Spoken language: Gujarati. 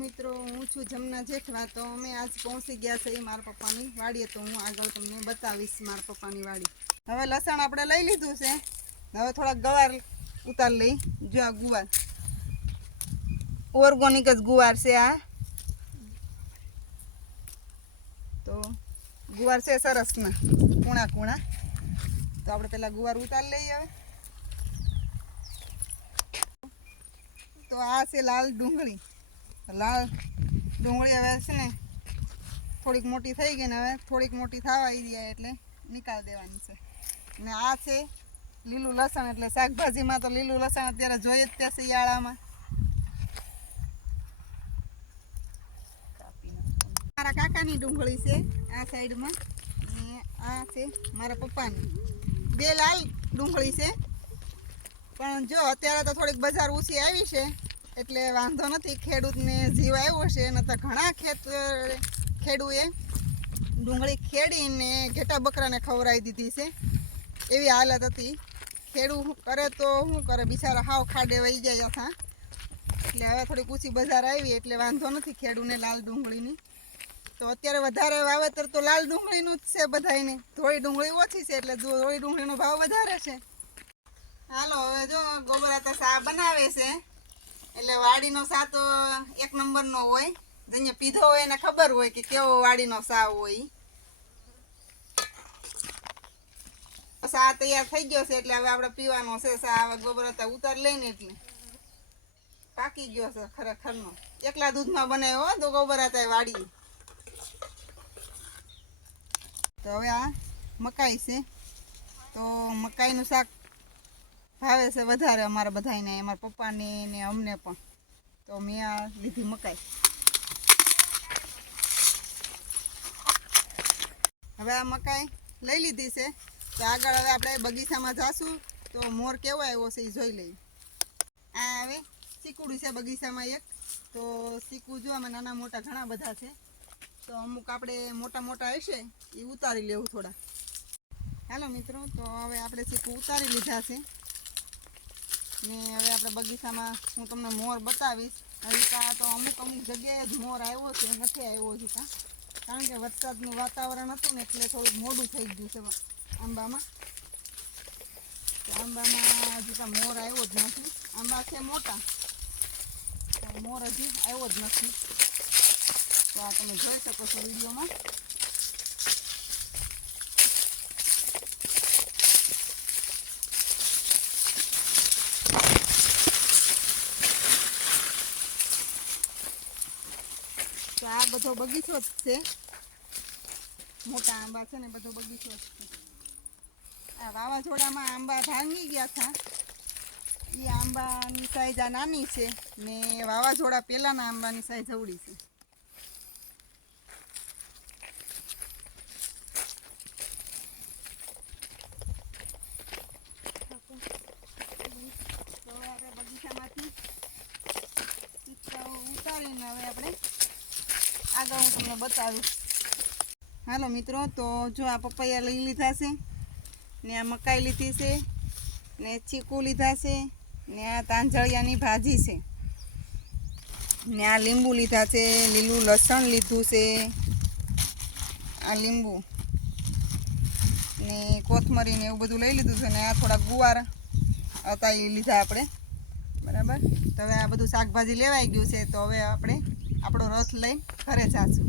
મિત્રો, હું છું જમના જેઠવા। તો અમે આજ પહોંચી ગયા છે મારા પપ્પાની વાડીએ। તો હું આગળ તમને બતાવીશ મારા પપ્પાની વાડી। હવે લસણ આપણે લઈ લીધું છે। હવે થોડા ગવાર ઉતાર લઈ। જો આ ગુવાર ઓર્ગોનિક જ ગુવાર છે। આ તો ગુવાર છે સરસ ના કૂણા કૂણા। તો આપણે પેલા ગુવાર ઉતાર લઈએ। હવે તો આ છે લાલ ડુંગળી। લાલ ડુંગળી હવે છે ને થોડીક મોટી થઈ ગઈ ને હવે થોડીક મોટી થવા આવી જાય એટલે નિકાળ દેવાની છે। ને આ છે લીલું લસણ। એટલે શાકભાજીમાં તો લીલું લસણ અત્યારે જોઈએ જ ત્યાં શિયાળામાં। મારા કાકાની ડુંગળી છે આ સાઈડમાં, ને આ છે મારા પપ્પાની। બે લાલ ડુંગળી છે, પણ જો અત્યારે તો થોડીક બજાર ઊંચી આવી છે એટલે વાંધો નથી। ખેડૂતને જીવ આવ્યો છે, ન તો ઘણા ખેડૂએ ડુંગળી ખેડીને ઘેટા બકરાને ખવડાવી દીધી છે, એવી હાલત હતી। ખેડૂત કરે તો શું કરે, બિચારા હાવ ખાડે વહી જાય હતા। એટલે હવે થોડીક ઊંચી બજાર આવી એટલે વાંધો નથી ખેડૂને લાલ ડુંગળીની। તો અત્યારે વધારે વાવેતર તો લાલ ડુંગળીનું જ છે બધાને। ધોળી ડુંગળી ઓછી છે એટલે ધોળી ડુંગળીનો ભાવ વધારે છે। હાલો હવે જો ગોબરા તો સા બનાવે છે, એટલે વાડીનો સા તો એક નંબરનો હોય। જેને પીધો હોય એને ખબર હોય કે કેવો વાડીનો સા હોય। સા તૈયાર થઈ ગયો છે એટલે હવે આપણે પીવાનો છે સા। હવે ગોબરા ઉતાર લઈને એટલે પાકી ગયો છે ખરેખરનો। એકલા દૂધમાં બનાવ્યો તો ગોબરા વાડી। તો હવે આ મકાઈ છે, તો મકાઈનું શાક ભાવે છે વધારે અમારા બધાને, અમારા પપ્પાને ને અમને પણ। તો મેં આ લીધી મકાઈ। હવે આ મકાઈ લઈ લીધી છે, તો આગળ હવે આપણે બગીચામાં જાશું તો મોર કેવો આવ્યો છે એ જોઈ લઈએ। આ હવે ચીકુડું છે બગીચામાં એક। તો ચીકુ જો આમાં નાના મોટા ઘણા બધા છે, તો અમુક આપણે મોટા મોટા હશે એ ઉતારી લેવું થોડા। હાલો મિત્રો, તો હવે આપણે ચીકુ ઉતારી લીધા છે ને હવે આપણે બગીચામાં હું તમને મોર બતાવીશ। હજી તો અમુક જગ્યાએ જ મોર આવ્યો છે, નથી આવ્યો હજી કાં, કારણ કે વરસાદનું વાતાવરણ હતું ને એટલે થોડુંક મોડું થઈ ગયું છે આંબામાં। તો આંબામાં હજી કાં મોર આવ્યો જ નથી। આંબા છે મોટા, મોર હજી આવ્યો જ નથી। તો આ તમે જોઈ શકો છો વિડીયોમાં। તો આ બધો બગીચો જ છે, મોટા આંબા છે ને બધો બગીચો જ છે। આ વાવાઝોડામાં આંબા ભાંગી ગયા હતા, એ આંબાની સાઈઝ આ નાની છે ને વાવાઝોડા પહેલાંના આંબાની સાઈઝ અવળી છે। તો હવે આપણે બગીચામાંથી ઉતારીને હવે આપણે આગળ હું તમને બતાવીશ। હાલો મિત્રો, તો જો આ પપૈયા લઈ લીધા છે, ને આ મકાઈ લીધી છે, ને ચીકુ લીધા છે, ને આ તાંજળિયાની ભાજી છે, ને આ લીંબુ લીધા છે, લીલું લસણ લીધું છે, આ લીંબુ ને કોથમરી ને એવું બધું લઈ લીધું છે, ને આ થોડા ગુવાર હતા એ લીધા આપણે, બરાબર। તો હવે આ બધું શાકભાજી લેવાઈ ગયું છે, તો હવે આપણે આપણો રથ લઈને ઘરે જાશું।